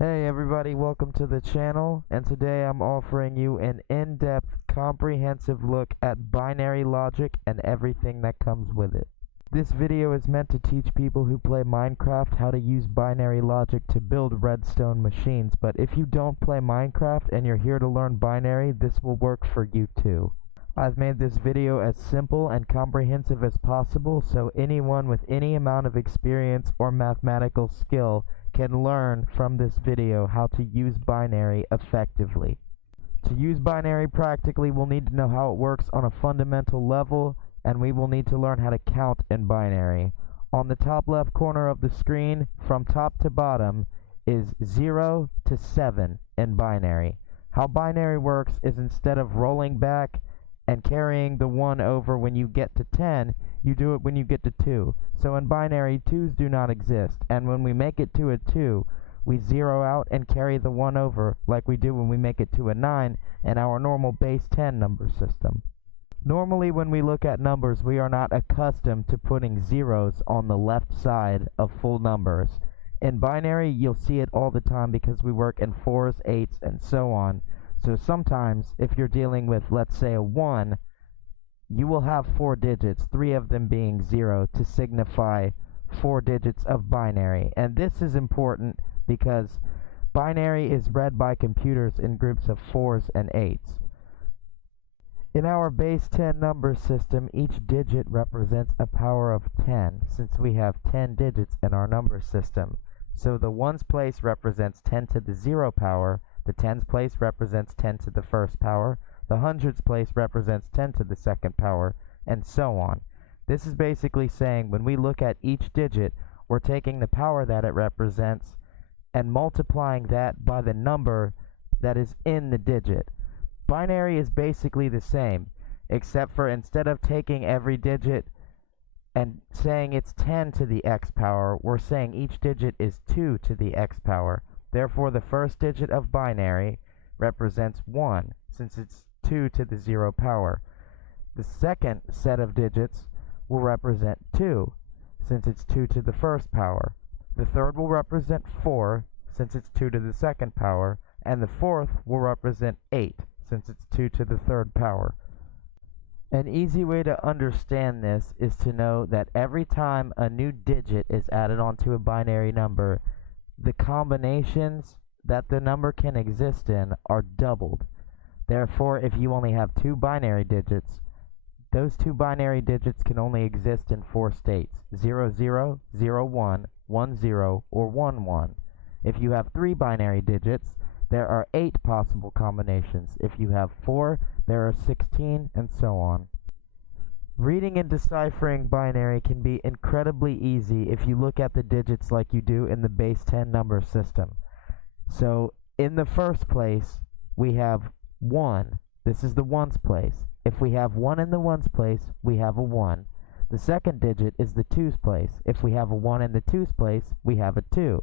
Hey everybody, welcome to the channel, and today I'm offering you an in-depth, comprehensive look at binary logic and everything that comes with it. This video is meant to teach people who play Minecraft how to use binary logic to build redstone machines, but if you don't play Minecraft and you're here to learn binary, this will work for you too. I've made this video as simple and comprehensive as possible so anyone with any amount of experience or mathematical skill can learn from this video how to use binary effectively. To use binary practically, we'll need to know how it works on a fundamental level, and we will need to learn how to count in binary. On the top left corner of the screen, from top to bottom, is 0 to 7 in binary. How binary works is instead of rolling back and carrying the 1 over when you get to 10, you do it when you get to 2. So in binary, 2's do not exist, and when we make it to a 2, we 0 out and carry the 1 over like we do when we make it to a 9 in our normal base 10 number system. Normally when we look at numbers, we are not accustomed to putting zeros on the left side of full numbers. In binary, you'll see it all the time because we work in 4's, 8's, and so on. So sometimes, if you're dealing with, let's say, a 1, you will have 4 digits, 3 of them being 0, to signify 4 digits of binary. And this is important because binary is read by computers in groups of 4's and 8's. In our base 10 number system, each digit represents a power of 10, since we have 10 digits in our number system. So the 1's place represents 10 to the 0 power, the 10's place represents 10 to the first power, the 100's place represents 10 to the second power, and so on. This is basically saying when we look at each digit, we're taking the power that it represents and multiplying that by the number that is in the digit. Binary is basically the same, except for instead of taking every digit and saying it's 10 to the x power, we're saying each digit is 2 to the x power. Therefore, the first digit of binary represents 1, since it's 2 to the 0 power. The second set of digits will represent 2, since it's 2 to the first power. The third will represent 4, since it's 2 to the second power. And the fourth will represent 8, since it's 2 to the third power. An easy way to understand this is to know that every time a new digit is added onto a binary number, the combinations that the number can exist in are doubled. Therefore, if you only have 2 binary digits, those 2 binary digits can only exist in 4 states: 0, 0, 0, 1, 1, 0, or 1, 1. If you have 3 binary digits, there are 8 possible combinations. If you have 4, there are 16, and so on. Reading and deciphering binary can be incredibly easy if you look at the digits like you do in the base 10 number system. So, in the first place, we have 1. This is the 1's place. If we have 1 in the 1's place, we have a 1. The second digit is the 2's place. If we have a 1 in the 2's place, we have a 2.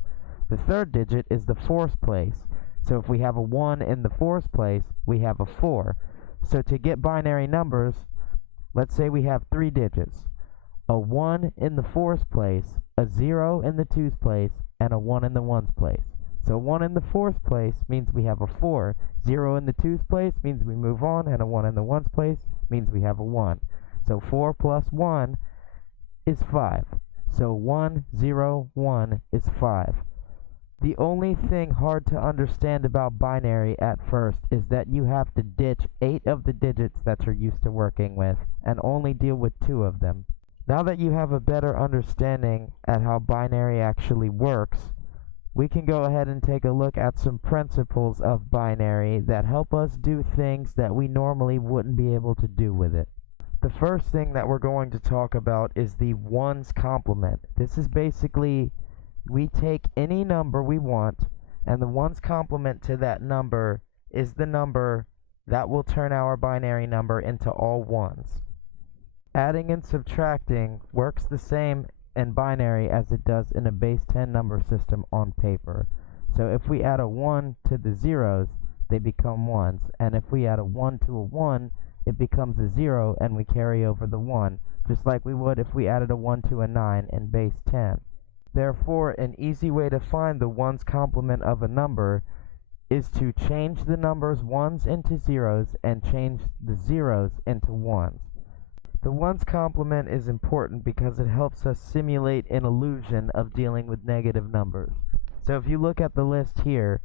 The third digit is the 4's place. So if we have a 1 in the 4's place, we have a 4. So to get binary numbers, let's say we have 3 digits: a 1 in the 4's place, a 0 in the 2's place, and a 1 in the 1's place. So 1 in the 4's place means we have a 4, 0 in the 2's place means we move on, and a 1 in the 1's place means we have a 1. So 4 plus 1 is 5. So 1, 0, 1 is 5. The only thing hard to understand about binary at first is that you have to ditch 8 of the digits that you're used to working with and only deal with 2 of them. Now that you have a better understanding at how binary actually works, we can go ahead and take a look at some principles of binary that help us do things that we normally wouldn't be able to do with it. The first thing that we're going to talk about is the 1's complement. This is basically, we take any number we want, and the 1's complement to that number is the number that will turn our binary number into all 1's. Adding and subtracting works the same in binary as it does in a base 10 number system on paper. So if we add a 1 to the zeros, they become 1's, and if we add a 1 to a 1, it becomes a 0 and we carry over the 1, just like we would if we added a 1 to a 9 in base 10. Therefore, an easy way to find the ones complement of a number is to change the numbers ones into zeros and change the zeros into ones. The ones complement is important because it helps us simulate an illusion of dealing with negative numbers. So if you look at the list here,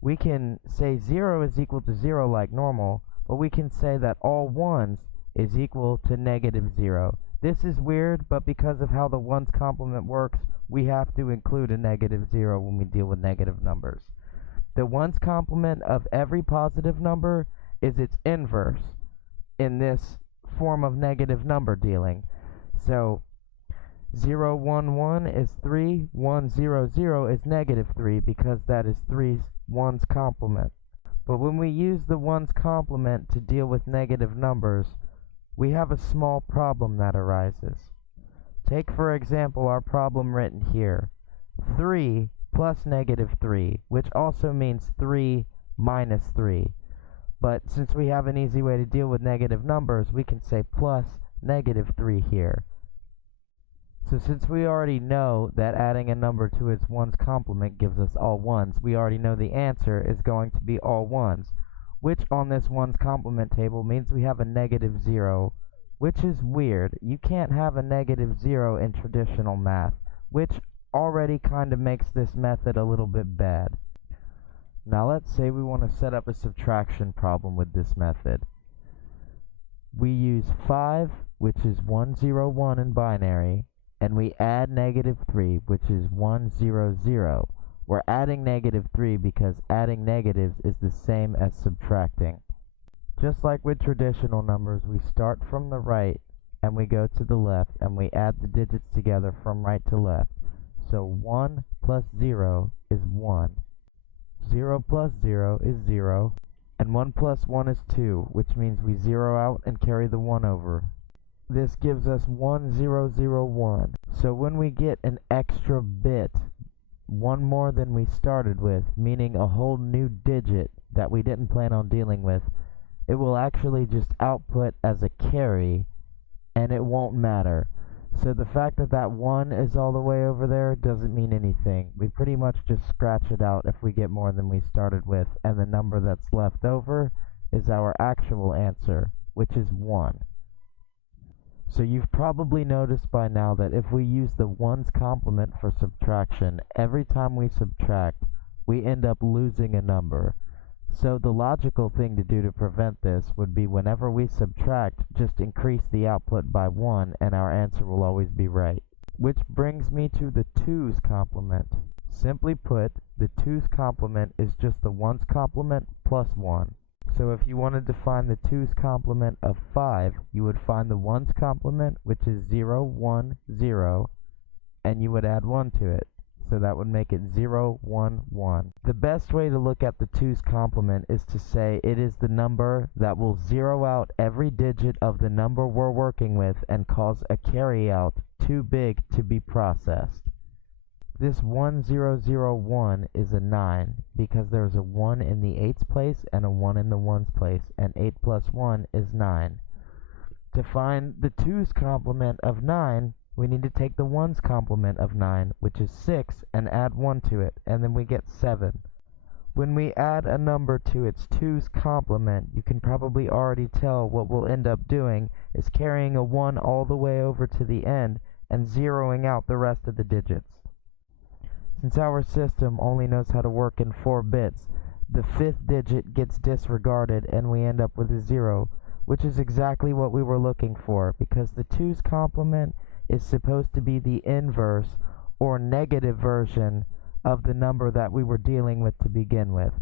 we can say 0 is equal to 0 like normal, but we can say that all ones is equal to negative 0. This is weird, but because of how the ones complement works, we have to include a negative 0 when we deal with negative numbers. The ones complement of every positive number is its inverse in this form of negative number dealing. So 0, 1, 1 is 3, 1, 0, 0 is negative 3 because that is 3's ones complement. But when we use the ones complement to deal with negative numbers, we have a small problem that arises. Take for example our problem written here, 3 plus negative 3, which also means 3 minus 3. But since we have an easy way to deal with negative numbers, we can say plus negative 3 here. So since we already know that adding a number to its ones complement gives us all ones, we already know the answer is going to be all ones, which on this ones complement table means we have a negative 0, which is weird. You can't have a negative 0 in traditional math, which already kind of makes this method a little bit bad. Now let's say we want to set up a subtraction problem with this method. We use 5, which is 1, 0, 1 in binary, and we add negative 3, which is 1, 0, 0. We're adding negative 3 because adding negatives is the same as subtracting. Just like with traditional numbers, we start from the right and we go to the left and we add the digits together from right to left. So 1 plus 0 is 1. 0 plus 0 is 0. And 1 plus 1 is 2, which means we zero out and carry the 1 over. This gives us 1, 0, 0, 1. So when we get an extra bit, one more than we started with, meaning a whole new digit that we didn't plan on dealing with, it will actually just output as a carry, and it won't matter. So the fact that that 1 is all the way over there doesn't mean anything. We pretty much just scratch it out if we get more than we started with, and the number that's left over is our actual answer, which is 1. So you've probably noticed by now that if we use the ones complement for subtraction, every time we subtract, we end up losing a number. So the logical thing to do to prevent this would be whenever we subtract, just increase the output by 1 and our answer will always be right. Which brings me to the 2's complement. Simply put, the 2's complement is just the ones complement plus 1. So if you wanted to find the 2's complement of 5, you would find the ones complement, which is 0, 1, 0, and you would add 1 to it. So that would make it 0, 1, 1. The best way to look at the 2's complement is to say it is the number that will zero out every digit of the number we're working with and cause a carryout too big to be processed. This 1, 0, 0, 1 is a 9 because there's a 1 in the 8's place and a 1 in the 1's place, and 8 plus 1 is 9. To find the 2's complement of 9, we need to take the ones complement of 9, which is 6, and add 1 to it, and then we get 7. When we add a number to its 2's complement, you can probably already tell what we'll end up doing is carrying a 1 all the way over to the end and zeroing out the rest of the digits. Since our system only knows how to work in 4 bits, the 5th digit gets disregarded and we end up with a 0, which is exactly what we were looking for, because the 2's complement is supposed to be the inverse or negative version of the number that we were dealing with to begin with.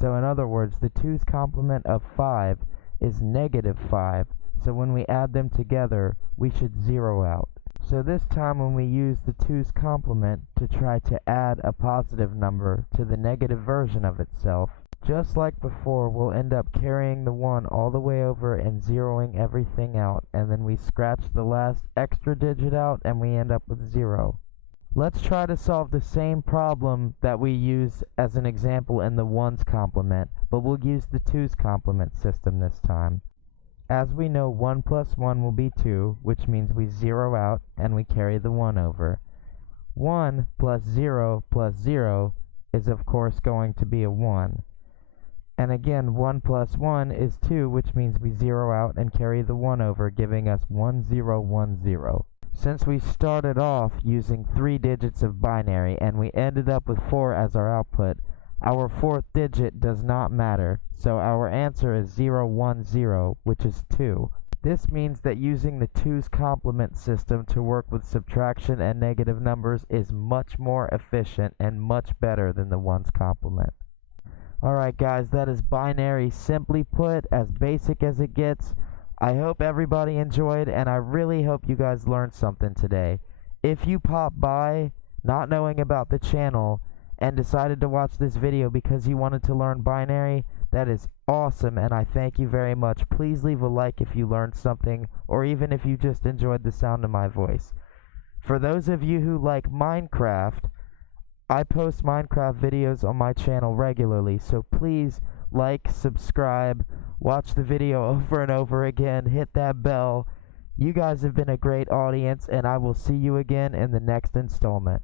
So in other words, the 2's complement of 5 is negative 5, so when we add them together, we should zero out. So this time when we use the 2's complement to try to add a positive number to the negative version of itself, just like before, we'll end up carrying the 1 all the way over and zeroing everything out, and then we scratch the last extra digit out and we end up with 0. Let's try to solve the same problem that we use as an example in the ones complement, but we'll use the 2's complement system this time. As we know, 1 plus 1 will be 2, which means we zero out and we carry the 1 over. 1 plus 0 plus 0 is of course going to be a 1. And again, 1 plus 1 is 2, which means we zero out and carry the 1 over, giving us 1 0 1 0. Since we started off using 3 digits of binary and we ended up with 4 as our output, our 4th digit does not matter, so our answer is 0 1 0, which is 2. This means that using the 2's complement system to work with subtraction and negative numbers is much more efficient and much better than the 1's complement. Alright guys, that is binary simply put, as basic as it gets. I hope everybody enjoyed, and I really hope you guys learned something today. If you pop by not knowing about the channel and decided to watch this video because you wanted to learn binary, that is awesome, and I thank you very much. Please leave a like if you learned something, or even if you just enjoyed the sound of my voice. For those of you who like Minecraft, I post Minecraft videos on my channel regularly, so please like, subscribe, watch the video over and over again, hit that bell. You guys have been a great audience, and I will see you again in the next installment.